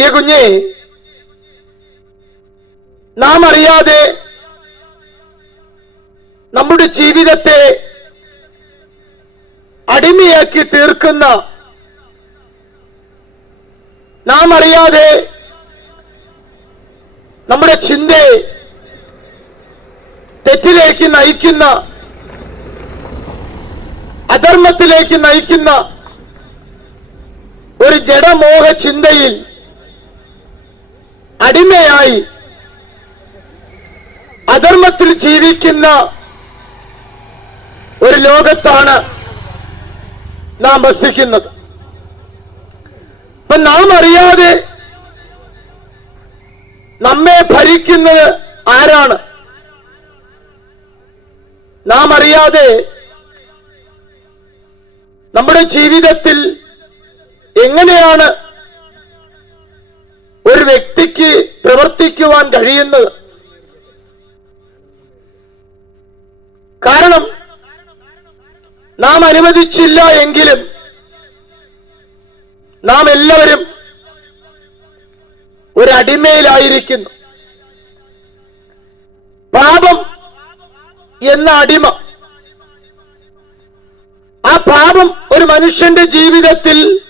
പ്രിയ കുഞ്ഞെ. നാം അറിയാതെ നമ്മുടെ ജീവിതത്തെ അടിമയാക്കി തീർക്കുന്ന നാം അറിയാതെ നമ്മുടെ ചിന്തയെ തെറ്റിലേക്ക് നയിക്കുന്ന അധർമ്മത്തിലേക്ക് നയിക്കുന്ന ഒരു ജഡമോഹ ചിന്തയിൽ അടിമയായി അധർമ്മത്തിൽ ജീവിക്കുന്ന ഒരു ലോകത്താണ് നാം വസിക്കുന്നത്. അപ്പൊ നാം അറിയാതെ നമ്മെ ഭരിക്കുന്നത് ആരാണ്? നാം അറിയാതെ നമ്മുടെ ജീവിതത്തിൽ എങ്ങനെയാണ് ഒരു വ്യക്തിക്ക് പ്രവർത്തിക്കുവാൻ കഴിയുന്നത്. കാരണം നാം അനുവദിച്ചില്ല എങ്കിലും നാം എല്ലാവരും ഒരടിമയിലായിരിക്കുന്നു. പാപം എന്ന അടിമ. ആ പാപം ഒരു മനുഷ്യന്റെ ജീവിതത്തിൽ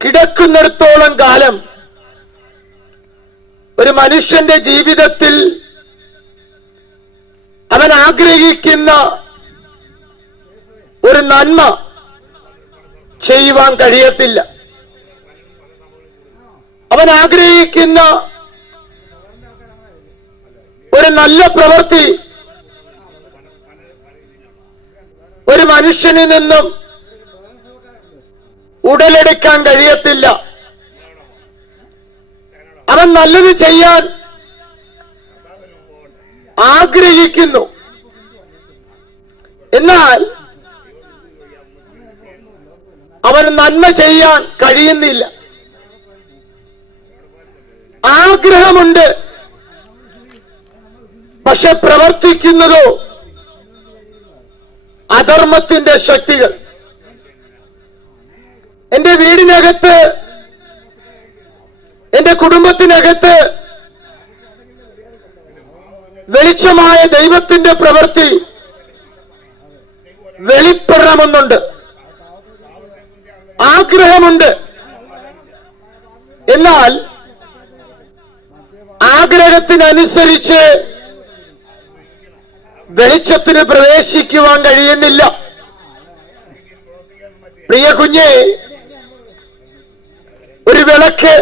കിടക്കുന്നിടത്തോളം കാലം ഒരു മനുഷ്യന്റെ ജീവിതത്തിൽ അവൻ ആഗ്രഹിക്കുന്ന ഒരു നന്മ ചെയ്യുവാൻ കഴിയത്തില്ല. അവൻ ആഗ്രഹിക്കുന്ന ഒരു നല്ല പ്രവൃത്തി ഒരു മനുഷ്യനിൽ നിന്നും ഉടലെടുക്കാൻ കഴിയത്തില്ല. അവൻ നല്ലത് ചെയ്യാൻ ആഗ്രഹിക്കുന്നു. എന്നാൽ അവന് നന്മ ചെയ്യാൻ കഴിയുന്നില്ല. ആഗ്രഹമുണ്ട്. പക്ഷെ പ്രവർത്തിക്കുന്നതോ അധർമ്മത്തിന്റെ ശക്തികൾ. എന്റെ വീടിനകത്ത് എന്റെ കുടുംബത്തിനകത്ത് വെളിച്ചമായ ദൈവത്തിന്റെ പ്രവൃത്തി വെളിപ്പെടണമെന്നുണ്ട്. ആഗ്രഹമുണ്ട്. എന്നാൽ ആഗ്രഹത്തിനനുസരിച്ച് വെളിച്ചത്തിന് പ്രവേശിക്കുവാൻ കഴിയുന്നില്ല. പ്രിയ കുഞ്ഞെ ഒരു വിളക്ക്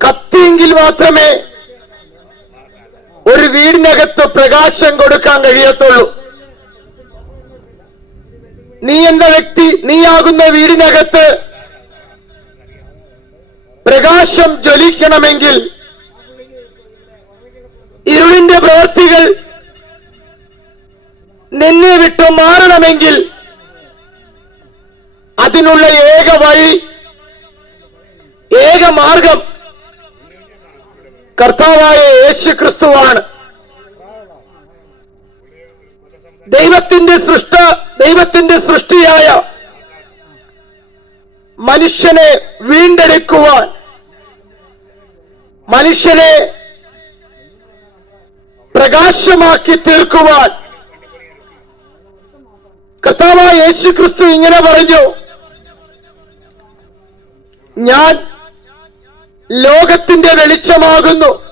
കത്തിയെങ്കിൽ മാത്രമേ ഒരു വീടിനകത്ത് പ്രകാശം കൊടുക്കാൻ കഴിയത്തുള്ളൂ. നീ എന്ന വ്യക്തി നീയാകുന്ന വീടിനകത്ത് പ്രകാശം ജ്വലിക്കണമെങ്കിൽ ഇരുളിന്റെ പ്രവൃത്തികൾ നിന്നെ വിട്ടു മാറണമെങ്കിൽ അതിനുള്ള ഏക വഴി ഏക മാർഗം കർത്താവായ യേശു ക്രിസ്തുവാണ് ദൈവത്തിന്റെ സൃഷ്ട ദൈവത്തിന്റെ സൃഷ്ടിയായ മനുഷ്യനെ വീണ്ടെടുക്കുവാൻ മനുഷ്യനെ പ്രകാശമാക്കി തീർക്കുവാൻ കർത്താവായ യേശു ക്രിസ്തു ഇങ്ങനെ പറഞ്ഞു. ഞാൻ ലോകത്തിന്റെ വെളിച്ചമാകുന്നു.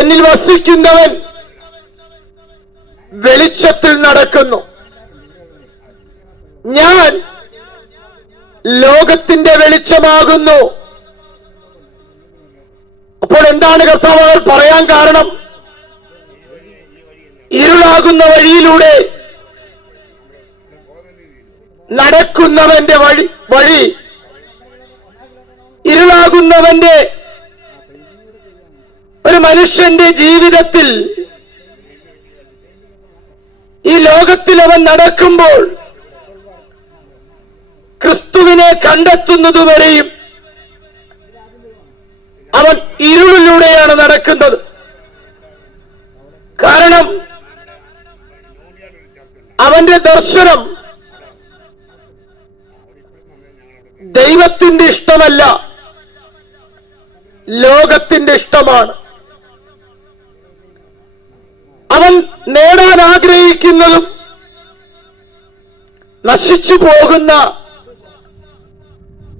എന്നിൽ വസിക്കുന്നവൻ വെളിച്ചത്തിൽ നടക്കുന്നു. ഞാൻ ലോകത്തിന്റെ വെളിച്ചമാകുന്നു. അപ്പോൾ എന്താണ് കർത്താവ് പറയാൻ കാരണം? ഇരുളാകുന്ന വഴിയിലൂടെ നടക്കുന്നവന്റെ വഴി വഴി ഇരുളാകുന്നവന്റെ ഒരു മനുഷ്യന്റെ ജീവിതത്തിൽ ഈ ലോകത്തിൽ അവൻ നടക്കുമ്പോൾ ക്രിസ്തുവിനെ കണ്ടെത്തുന്നതുവരെയും അവൻ ഇരുളിലൂടെയാണ് നടക്കുന്നത്. കാരണം അവന്റെ ദർശനം ദൈവത്തിന്റെ ഇഷ്ടമല്ല. ലോകത്തിന്റെ ഇഷ്ടമാണ്. അവൻ നേടാൻ ആഗ്രഹിക്കുന്നതും നശിച്ചു പോകുന്ന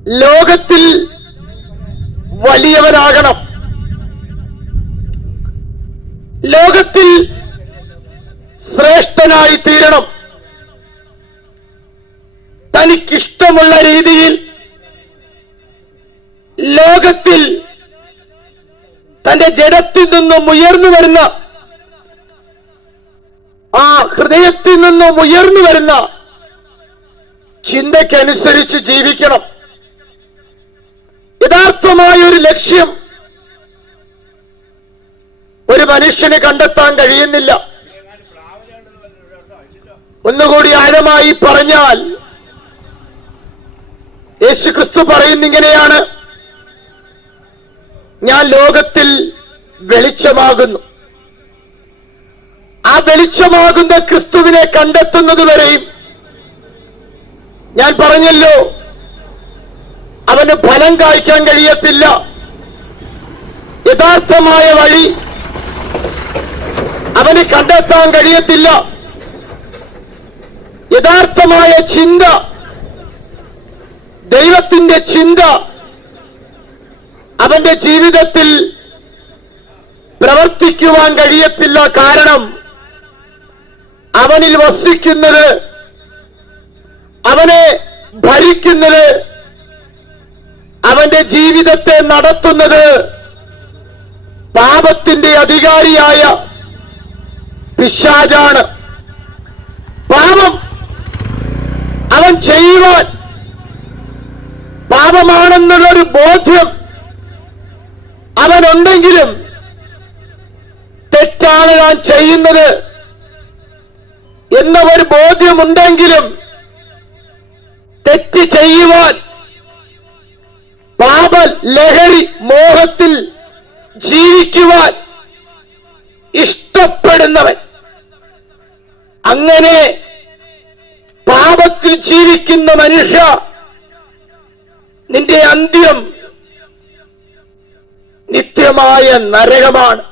ലോകത്തിൽ വലിയവനാകണം. ലോകത്തിൽ ശ്രേഷ്ഠനായി തീരണം. തനിക്കിഷ്ടമുള്ള രീതിയിൽ ജഡത്തിൽ നിന്നും ഉയർന്നു വരുന്ന ആ ഹൃദയത്തിൽ നിന്നും ഉയർന്നു വരുന്ന ചിന്തയ്ക്കനുസരിച്ച് ജീവിക്കണം. യഥാർത്ഥമായ ഒരു ലക്ഷ്യം ഒരു മനുഷ്യന് കണ്ടെത്താൻ കഴിയുന്നില്ല. ഒന്നുകൂടി ആഴമായി പറഞ്ഞാൽ യേശു ക്രിസ്തു പറയുന്നിങ്ങനെയാണ്. ഞാൻ ലോകത്തിൽ വെളിച്ചമാകുന്നു. ആ വെളിച്ചമാകുന്ന ക്രിസ്തുവിനെ കണ്ടെത്തുന്നത് വരെയും ഞാൻ പറഞ്ഞല്ലോ അവന് ഫലം കായ്ക്കാൻ കഴിയത്തില്ല. യഥാർത്ഥമായ വഴി അവന് കണ്ടെത്താൻ കഴിയത്തില്ല. യഥാർത്ഥമായ ചിന്ത ദൈവത്തിന്റെ ചിന്ത അവന്റെ ജീവിതത്തിൽ പ്രവർത്തിക്കുവാൻ കഴിയത്തില്ല കാരണം അവനിൽ വസിക്കുന്നത് അവനെ ഭരിക്കുന്നത് അവന്റെ ജീവിതത്തെ നടത്തുന്നത് പാപത്തിന്റെ അധികാരിയായ പിശാജാണ് പാപം അവൻ ചെയ്യുവാൻ പാപമാണെന്നുള്ളൊരു ബോധ്യം അവനുണ്ടെങ്കിലും തെറ്റാണ് ഞാൻ ചെയ്യുന്നത് എന്ന ഒരു ബോധ്യമുണ്ടെങ്കിലും തെറ്റ് ചെയ്യുവാൻ പാപ ലഹരി മോഹത്തിൽ ജീവിക്കുവാൻ ഇഷ്ടപ്പെടുന്നവൻ. അങ്ങനെ പാപത്തിൽ ജീവിക്കുന്ന മനുഷ്യ നിന്റെ അന്ത്യം നിത്യമായ നരകമാണ്.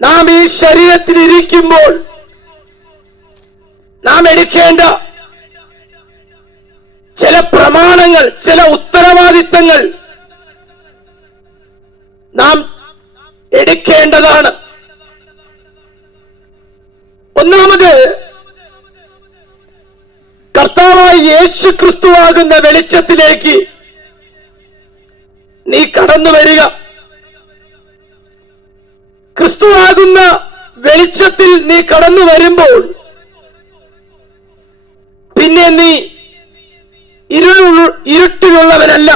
നാം ഈ ശരീരത്തിൽ ഇരിക്കുമ്പോൾ നാം എടുക്കേണ്ട ചില പ്രമാണങ്ങൾ ചില ഉത്തരവാദിത്തങ്ങൾ നാം എടുക്കേണ്ടതാണ്. ഒന്നാമത് കർത്താവായ യേശു ക്രിസ്തുവാകുന്ന വെളിച്ചത്തിലേക്ക് നീ കടന്നു വരിക. ക്രിസ്തുവാകുന്ന വെളിച്ചത്തിൽ നീ കടന്നു വരുമ്പോൾ പിന്നെ നീ ഇരുളു ഇരുട്ടിലുള്ളവരല്ല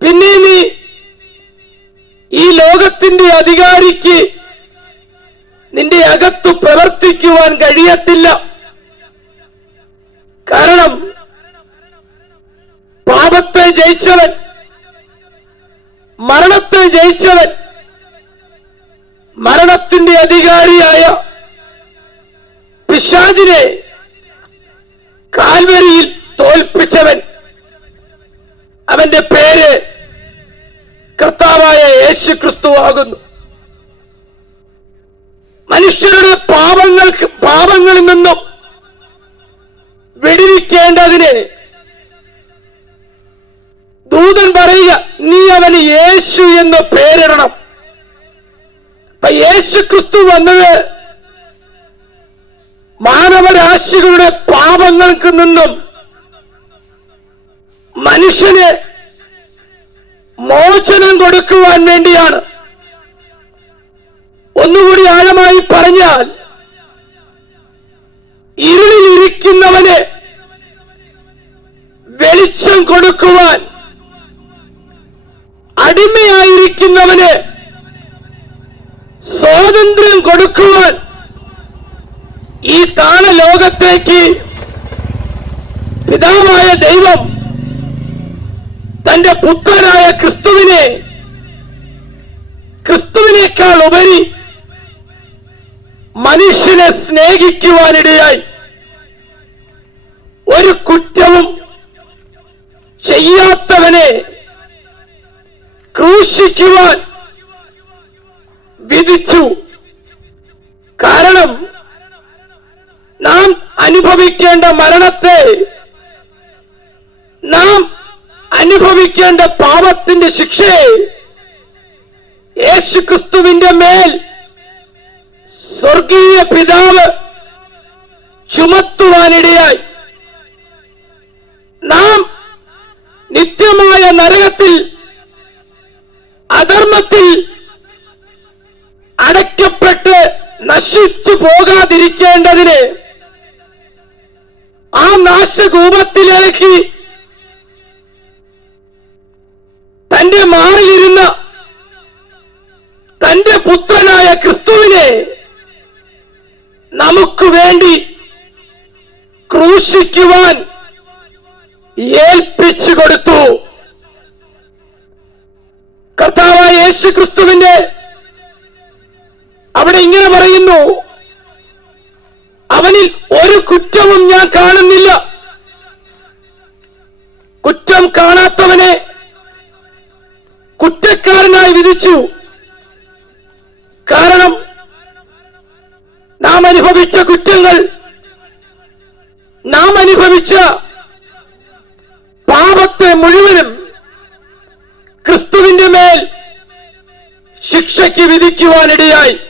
പിന്നെ നീ ഈ ലോകത്തിന്റെ അധികാരിക്ക് നിന്റെ അകത്തു പ്രവർത്തിക്കുവാൻ കഴിയത്തില്ല. കാരണം പാപത്തെ ജയിച്ചവൻ മരണത്തെ ജയിച്ചവൻ മരണത്തിന്റെ അധികാരിയായ പിശാചിനെ കാൽവരിയിൽ തോൽപ്പിച്ചവൻ. അവന്റെ പേര് കർത്താവായ യേശു ക്രിസ്തു ആകുന്നു. മനുഷ്യരുടെ പാപങ്ങൾ പാപങ്ങളിൽ നിന്നും വെടിവിക്കേണ്ടതിന് ദൂതൻ പറയുക നീ അവന് യേശു എന്ന് പേരിടണം. അപ്പൊ യേശു ക്രിസ്തു വന്നത് മാനവരാശികളുടെ പാപങ്ങൾക്ക് നിന്നും മനുഷ്യന് മോചനം കൊടുക്കുവാൻ വേണ്ടിയാണ്. ഒന്നുകൂടി ആഴമായി പറഞ്ഞാൽ ഇരുളിലിരിക്കുന്നവന് വെളിച്ചം കൊടുക്കുവാൻ അടിമയായിരിക്കുന്നവന് സ്വാതന്ത്ര്യം കൊടുക്കുവാൻ ഈ കാണ ലോകത്തേക്ക് പിതാവായ ദൈവം തന്റെ പുത്രനായ ക്രിസ്തുവിനെ ക്രിസ്തുവിനേക്കാൾ ഉപരി മനുഷ്യനെ സ്നേഹിക്കുവാനിടയായി ഒരു കുറ്റവും ചെയ്യാത്തവനെ ക്രൂശിക്കുവാൻ വിധിച്ചു. കാരണം നാം അനുഭവിക്കേണ്ട മരണത്തെ നാം അനുഭവിക്കേണ്ട പാപത്തിന്റെ ശിക്ഷയെ യേശു ക്രിസ്തുവിന്റെ മേൽ സ്വർഗീയ പിതാവ് ചുമത്തുവാനിടയായി. നാം നിത്യമായ നരകത്തിൽ അധർമ്മത്തിൽ അടയ്ക്കപ്പെട്ട് നശിച്ചു പോകാതിരിക്കേണ്ടതിന് ആ നാശകൂപത്തിലേക്ക് തന്റെ മാറിയിരുന്ന തന്റെ പുത്രനായ ക്രിസ്തുവിനെ നമുക്ക് വേണ്ടി ക്രൂശിക്കുവാൻ ഏൽപ്പിച്ചു കൊടുത്തു. കർത്താവായ യേശു ക്രിസ്തുവിന്റെ പറയുന്നു. അവനിൽ ഒരു കുറ്റവും ഞാൻ കാണുന്നില്ല. കുറ്റം കാണാത്തവനെ കുറ്റക്കാരനായി വിധിച്ചു. കാരണം നാം അനുഭവിച്ച കുറ്റങ്ങൾ നാം അനുഭവിച്ച പാപത്തെ മുഴുവനും ക്രിസ്തുവിന്റെ മേൽ ശിക്ഷയ്ക്ക് വിധിക്കുവാനിടയായി.